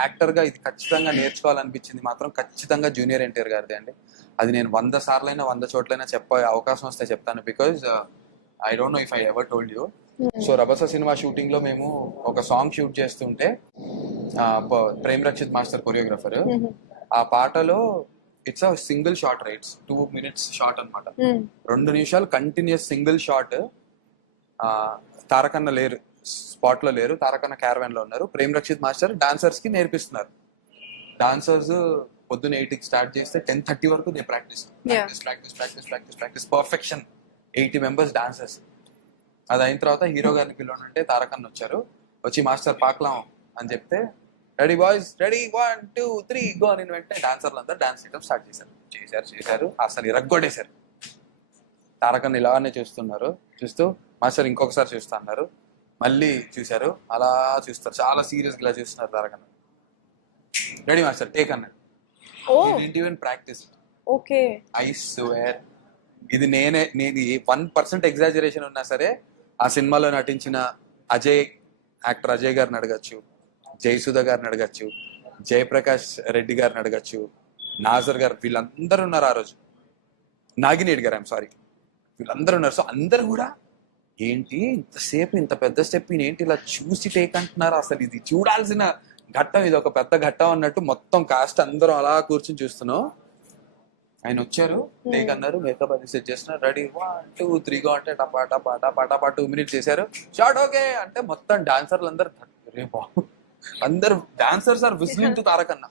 Actor గా ఇది ఖచ్చితంగా నేర్చుకోవాలనిపించింది మాత్రం ఖచ్చితంగా జూనియర్ ఎన్టీఆర్ గారిది అండి. అది నేను 100 సార్లైనా 100 చోట్లైనా చెప్పే అవకాశం వస్తే చెప్తాను. Because I don't know if I ever told you. So Rabhasa cinema shooting లో మేము ఒక సాంగ్ షూట్ చేస్తుంటే ప్రేమ్ రక్షిత్ మాస్టర్ కొరియోగ్రాఫర్, ఆ పాటలో it's a single shot, rights 2 minutes shot అనమాట. 2 నిమిషాలు కంటిన్యూస్ సింగిల్ షాట్. తారకన్న లేరు, స్పాట్ లో లేరు, తారకన్న క్యారవాన్ లో ఉన్నారు. ప్రేమ్ రక్షిత్ మాస్టర్ డాన్సర్స్ కి నేర్పిస్తున్నారు. డాన్సర్స్ పొద్దున్న 8కి స్టార్ట్ చేస్తే 10:30 వరకు they practice perfection. 80 members dancers. అది అయిన తర్వాత హీరో గారిని పిలవనంటే తారకన్న వచ్చారు. వచ్చి మాస్టర్ పాకలాం అని చెప్తే రెడీ బాయ్స్, రెడీ 1 2 3 గో అని వెంటనే డాన్సర్లు అందరూ డాన్స్ చేయడం స్టార్ట్ చేశారు. అసలు ఇరగ్గొట్టేశారు. తారకన్న ఇలానే చూస్తున్నారు. చూస్తూ మాస్టర్ ఇంకొకసారి చూస్తా అన్నారు. మళ్ళీ చూశారు. అలా చూస్తారు, చాలా సీరియస్ గా చూస్తున్నారు. తారకన్న రెడీ మాస్టర్ టేక్ అన్నాడు. ప్రాక్టీస్. ఓకే. ఐ స్వేర్ ఇది నేను 1% ఎగ్జాజరేషన్ ఉన్నా సరే ఆ సినిమాలో నటించిన యాక్టర్ అజయ్ గారిని అడగచ్చు, జయసుధ గారిని అడగచ్చు, జయప్రకాష్ రెడ్డి గారిని అడగచ్చు, నాజర్ గారు, వీళ్ళందరూ ఉన్నారు ఆ రోజు. నాగినేడి గారు, ఐఎమ్ సారీ, వీళ్ళందరూ ఉన్నారు. సో అందరు కూడా ఏంటి ఇంతసేపు ఇంత పెద్ద స్టెప్ ఏంటి ఇలా చూసి టేక్ అంటున్నారు, అసలు ఇది చూడాల్సిన ఘట్టం, ఇది ఒక పెద్ద ఘట్టం అన్నట్టు మొత్తం కాస్ట్ అందరం అలా కూర్చొని చూస్తున్నాం. ఆయన వచ్చారు, టేక్ అన్నారు, మేకప్ అది సెట్ చేస్తున్నారు, రెడీ 1 2 3 గో అంటే టపా 2 minutes చేశారు. షార్ట్ ఓకే అంటే మొత్తం డాన్సర్లు అందరు అందరు డాన్సర్స్ ఆర్ విజిలింగ్ టు తారకన్న.